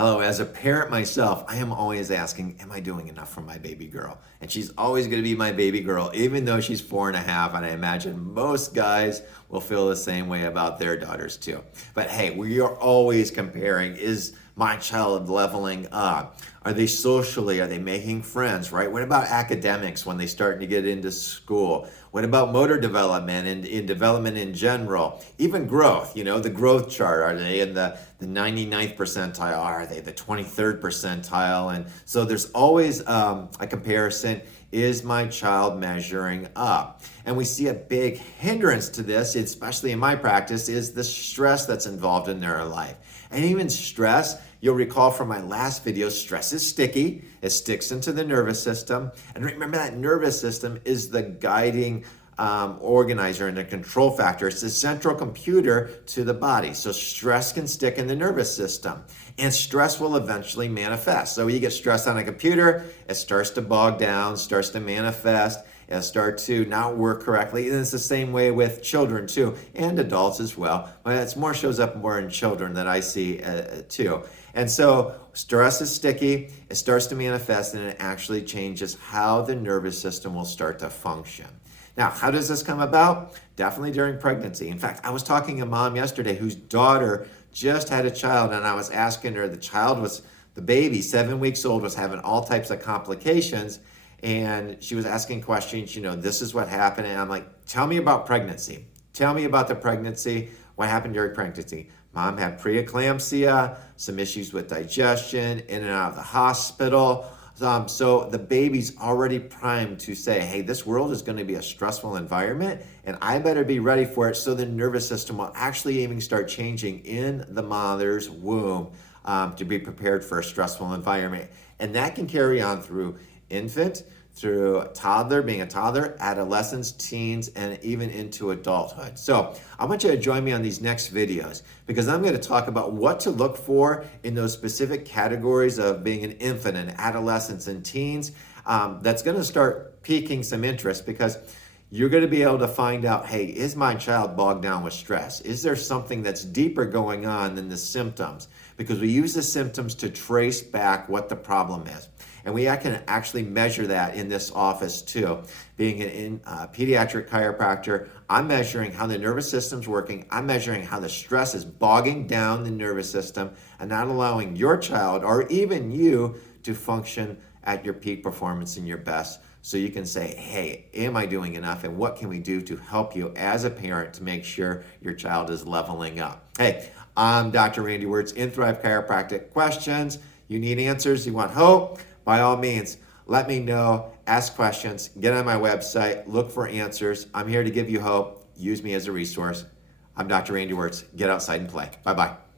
Hello, as a parent myself, I am always asking, am I doing enough for my baby girl? And she's always going to be my baby girl, even though she's 4.5. And I imagine most guys will feel the same way about their daughters too. But hey, we are always comparing. Is my child leveling up? Are they socially? Are they making friends, right? What about academics when they start to get into school? What about motor development and in development in general? Even growth, the growth chart. Are they in the 99th percentile? Are they the 23rd percentile? And so there's always a comparison. Is my child measuring up? And we see a big hindrance to this, especially in my practice, is the stress that's involved in their life. And even stress, you'll recall from my last video, stress is sticky. It sticks into the nervous system. And remember, that nervous system is the guiding organizer and the control factor. It's the central computer to the body. So stress can stick in the nervous system, and stress will eventually manifest. So you get stress on a computer, it starts to bog down, starts to manifest, it'll start to not work correctly. And it's the same way with children too, and adults as well. But it shows up more in children that I see too. And so stress is sticky, it starts to manifest, and it actually changes how the nervous system will start to function. Now, how does this come about? Definitely during pregnancy. In fact, I was talking to a mom yesterday whose daughter just had a child, and I was asking her, the baby, 7 weeks old, was having all types of complications, and she was asking questions, this is what happened, and I'm like, tell me about pregnancy. Tell me about the pregnancy, what happened during pregnancy. Mom had preeclampsia, some issues with digestion, in and out of the hospital. So the baby's already primed to say, hey, this world is going to be a stressful environment, and I better be ready for it. So the nervous system will actually even start changing in the mother's womb to be prepared for a stressful environment. And that can carry on through infant, through toddler, being a toddler, adolescence, teens, and even into adulthood. So I want you to join me on these next videos, because I'm going to talk about what to look for in those specific categories of being an infant and adolescents and teens. That's going to start piquing some interest, because you're going to be able to find out, hey, is my child bogged down with stress? Is there something that's deeper going on than the symptoms? Because we use the symptoms to trace back what the problem is. And we can actually measure that in this office too. Being a pediatric chiropractor, I'm measuring how the nervous system's working. I'm measuring how the stress is bogging down the nervous system and not allowing your child or even you to function at your peak performance and your best. So you can say, hey, am I doing enough? And what can we do to help you as a parent to make sure your child is leveling up? Hey, I'm Dr. Randy Wirtz in Thrive Chiropractic. Questions? You need answers? You want hope? By all means, let me know, ask questions, get on my website, look for answers. I'm here to give you hope. Use me as a resource. I'm Dr. Randy Wirtz. Get outside and play. Bye-bye.